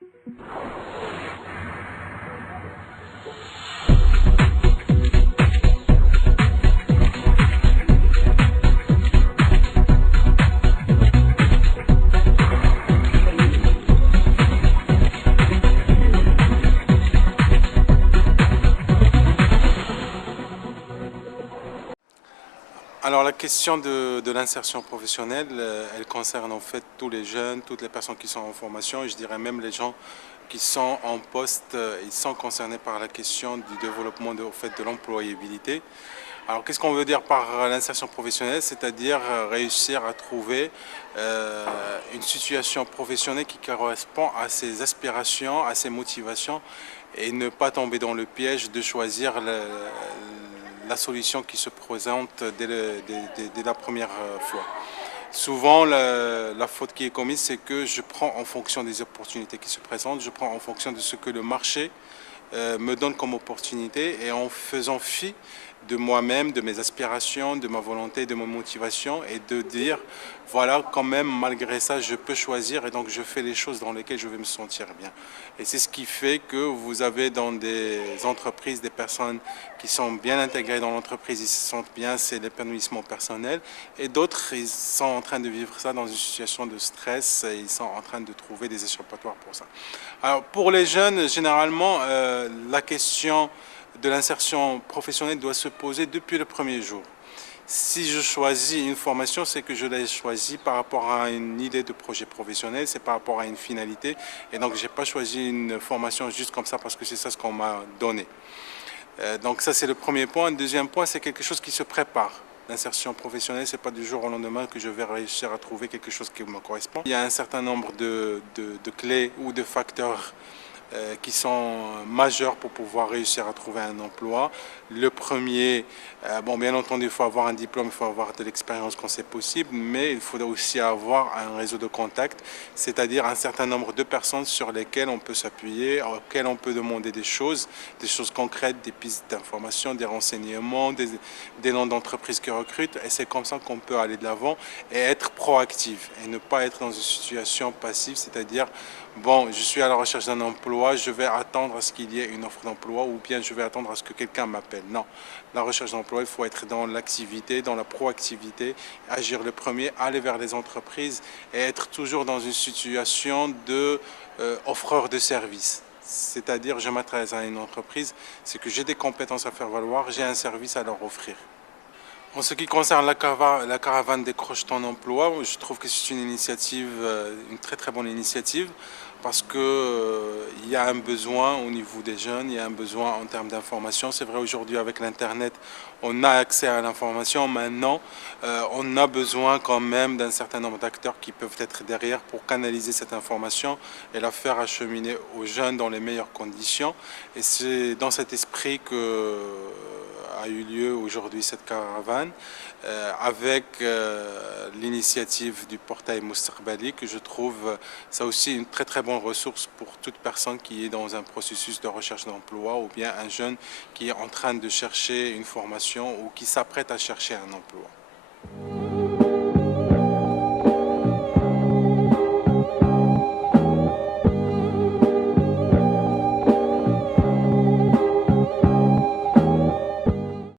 Alors la question de l'insertion professionnelle, elle concerne en fait tous les jeunes, toutes les personnes qui sont en formation et je dirais même les gens qui sont en poste, ils sont concernés par la question du développement de l'employabilité. Alors qu'est-ce qu'on veut dire par l'insertion professionnelle? C'est-à-dire réussir à trouver une situation professionnelle qui correspond à ses aspirations, à ses motivations et ne pas tomber dans le piège de choisir la solution qui se présente dès la première fois. Souvent, la faute qui est commise, c'est que je prends en fonction des opportunités qui se présentent, je prends en fonction de ce que le marché me donne comme opportunité et en faisant fi de moi-même, de mes aspirations, de ma volonté, de ma motivation et de dire voilà quand même malgré ça je peux choisir et donc je fais les choses dans lesquelles je vais me sentir bien. Et c'est ce qui fait que vous avez dans des entreprises des personnes qui sont bien intégrées dans l'entreprise, ils se sentent bien, c'est l'épanouissement personnel et d'autres ils sont en train de vivre ça dans une situation de stress et ils sont en train de trouver des échappatoires pour ça. Alors pour les jeunes, généralement, la question de l'insertion professionnelle doit se poser depuis le premier jour. Si je choisis une formation, c'est que je l'ai choisie par rapport à une idée de projet professionnel, c'est par rapport à une finalité. Et donc, je n'ai pas choisi une formation juste comme ça parce que c'est ça ce qu'on m'a donné. Donc ça, c'est le premier point. Le deuxième point, c'est quelque chose qui se prépare. L'insertion professionnelle, ce n'est pas du jour au lendemain que je vais réussir à trouver quelque chose qui me correspond. Il y a un certain nombre de clés ou de facteurs qui sont majeurs pour pouvoir réussir à trouver un emploi. Le premier, bon, bien entendu, il faut avoir un diplôme, il faut avoir de l'expérience quand c'est possible, mais il faut aussi avoir un réseau de contacts, c'est-à-dire un certain nombre de personnes sur lesquelles on peut s'appuyer, auxquelles on peut demander des choses concrètes, des pistes d'information, des renseignements, des noms d'entreprises qui recrutent, et c'est comme ça qu'on peut aller de l'avant et être proactif et ne pas être dans une situation passive, c'est-à-dire, bon, je suis à la recherche d'un emploi, je vais attendre à ce qu'il y ait une offre d'emploi ou bien je vais attendre à ce que quelqu'un m'appelle. Non, la recherche d'emploi, il faut être dans l'activité, dans la proactivité, agir le premier, aller vers les entreprises et être toujours dans une situation de offreur de services. C'est-à-dire, je m'adresse à une entreprise, c'est que j'ai des compétences à faire valoir, j'ai un service à leur offrir. En ce qui concerne la caravane décroche ton emploi, je trouve que c'est une initiative, une très très bonne initiative parce que il y a un besoin au niveau des jeunes, il y a un besoin en termes d'information. C'est vrai aujourd'hui avec l'internet, on a accès à l'information. Maintenant, on a besoin quand même d'un certain nombre d'acteurs qui peuvent être derrière pour canaliser cette information et la faire acheminer aux jeunes dans les meilleures conditions. Et c'est dans cet esprit que a eu lieu aujourd'hui cette caravane avec l'initiative du portail Mustaqbali que je trouve ça aussi une très très bonne ressource pour toute personne qui est dans un processus de recherche d'emploi ou bien un jeune qui est en train de chercher une formation ou qui s'apprête à chercher un emploi.